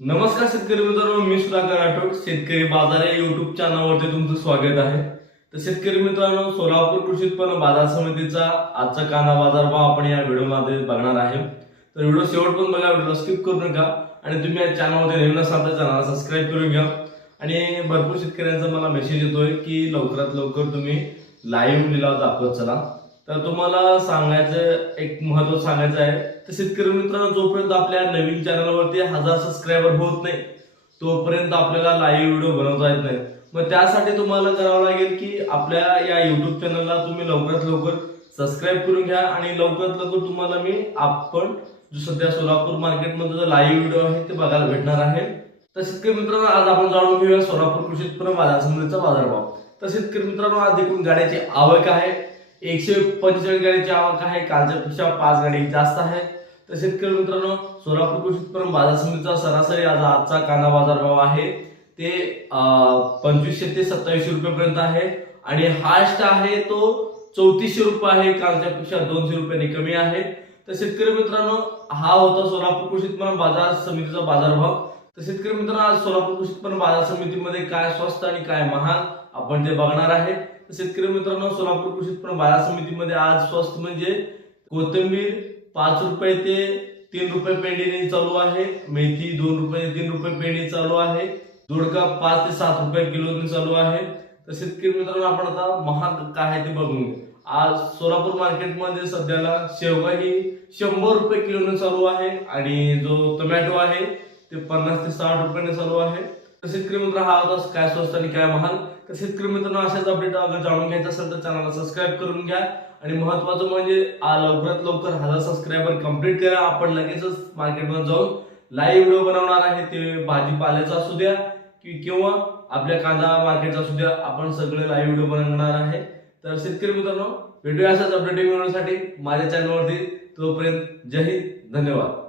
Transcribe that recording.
नमस्कार शेतकरी मित्रांनो मी सुधाकर राठोड. शेतकरी बाजार या युट्यूब चॅनलवरती तुमचं स्वागत आहे. तर शेतकरी मित्रांनो सोलापूर कृषी उत्पन्न बाजार समितीचा आजचा कांदा बाजार भाव आपण या व्हिडिओमध्ये बघणार आहे. तर व्हिडिओ शेवट पण बघा व्हिडिओ स्किप करू नका आणि तुम्ही या चॅनलमध्ये नवीन असाल तर चॅनलला सबस्क्राईब करून घ्या. आणि भरपूर शेतकऱ्यांचा मला मेसेज येतोय की लवकरात लवकर तुम्ही लाईव्ह लिलाव दाखवत चला. तर तुम्हाला सांगायचं एक महत्त्व सांगायचं आहे तर शेतकरी मित्रांनो जोपर्यंत आपल्या नवीन चॅनलवरती हजार सबस्क्रायबर होत नाही तोपर्यंत आपल्याला लाईव्ह व्हिडिओ बनवता येत नाही. मग त्यासाठी तुम्हाला करावं लागेल की आपल्या या युट्यूब चॅनलला तुम्ही लवकरात लवकर सबस्क्राईब करून घ्या आणि लवकरात लवकर तुम्हाला मी आपण जो सध्या सोलापूर मार्केटमध्ये जो लाईव्ह व्हिडिओ आहे ते बघायला भेटणार आहे. तर शेतकरी मित्रांनो आज आपण जाणून घेऊया सोलापूर कृषी उत्पन्न बाजार समितीचा बाजारभाव. तर शेतकरी मित्रांनो आज एकूण गाड्याची आवक आहे. एकशे पंचेचाळीस गाडीची आवक आहे. कालच्यापेक्षा पाच गाडी जास्त आहे. तर शेतकरी मित्रांनो सोलापूर कृषी उत्पन्न बाजार समितीचा सरासरी आज आजचा कांदा बाजार भाव आहे. ते पंचवीसशे ते सत्तावीसशे रुपयापर्यंत आहे. आणि हायस्ट आहे तो चौतीसशे रुपये आहे. कालच्यापेक्षा दोनशे रुपयाने कमी आहे. तर शेतकरी मित्रांनो हा होता सोलापूर कृषी उत्पन्न बाजार समितीचा बाजारभाव तर शेतकरी मित्रांनो आज सोलापूर कृषी उत्पन्न बाजार समितीमध्ये काय स्वस्त आणि काय महाग आपण ते बघणार आहे तर शेतकरी मित्रांनो सोलापूर कृषी उत्पन्न बाजार समितीमध्ये आज स्वस्त म्हणजे कोथिंबीर पाच रुपये ते तीन रुपये पेंडीने चालू आहे मेथी दोन रुपये ते तीन रुपये पेंडी चालू आहे दोडका पाच ते सात रुपये किलोने चालू आहे. तर शेतकरी मित्रांनो आपण आता महाग काय आहे ते बघून घेऊ. आज सोलापूर मार्केटमध्ये सध्याला शेवगा ही शंभर रुपये किलोने चालू आहे आणि जो टोमॅटो आहे ते पन्नास ते साठ रुपयाने चालू आहे. शेतकरी मित्र हा होता काय स्वस्त आणि काय महाल. तर शेतकरी मित्रांनो अशाच अपडेट अगर जाणून घ्यायचं असेल तर चॅनलला सबस्क्राईब करून घ्या. आणि महत्वाचं म्हणजे लवकरात लवकर हजार सबस्क्रायबर कंप्लीट करा. आपण लगेचच मार्केटमध्ये जाऊन लाईव्ह व्हिडिओ बनवणार आहे. ते भाजीपाल्याचा असू द्या की किंवा आपल्या कांदा मार्केटचा असू द्या आपण सगळे लाईव्ह व्हिडिओ बनवणार आहे. तर शेतकरी मित्रांनो व्हिडिओ अशाच अपडेटिंग मिळवण्यासाठी माझ्या चॅनलवरती तोपर्यंत जय हिंद. धन्यवाद.